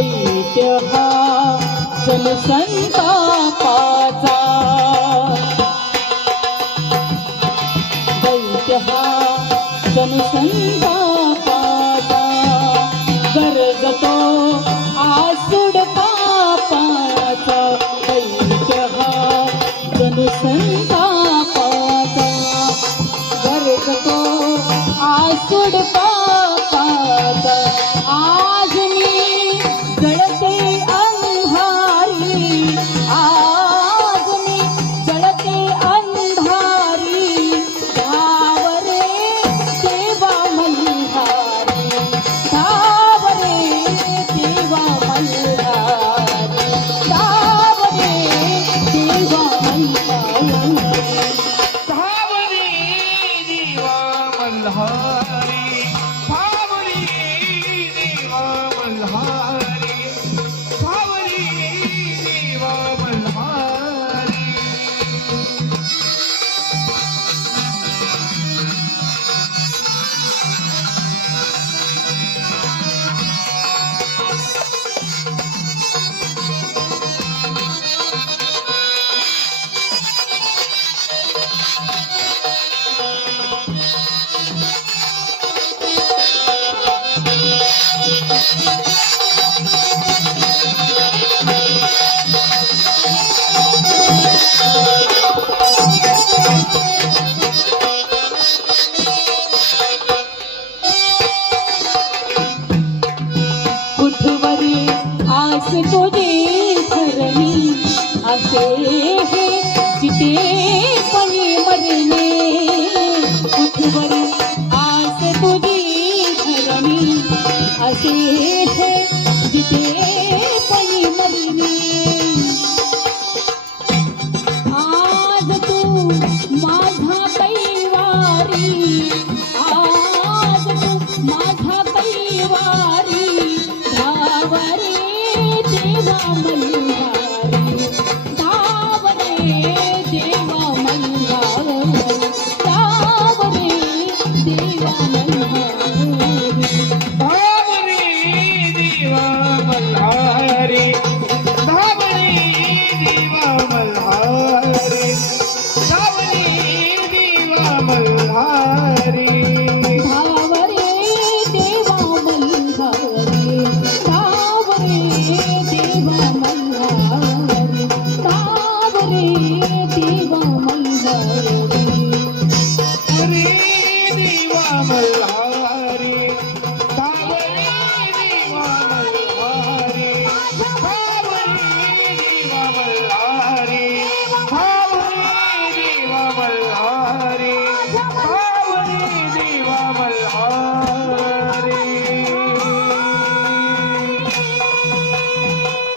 पाचा तनु संता पाचा कर सुखा पाचा الهائل असे हे चिते पणी मरणे कुठवर आस तुझी धरणी असे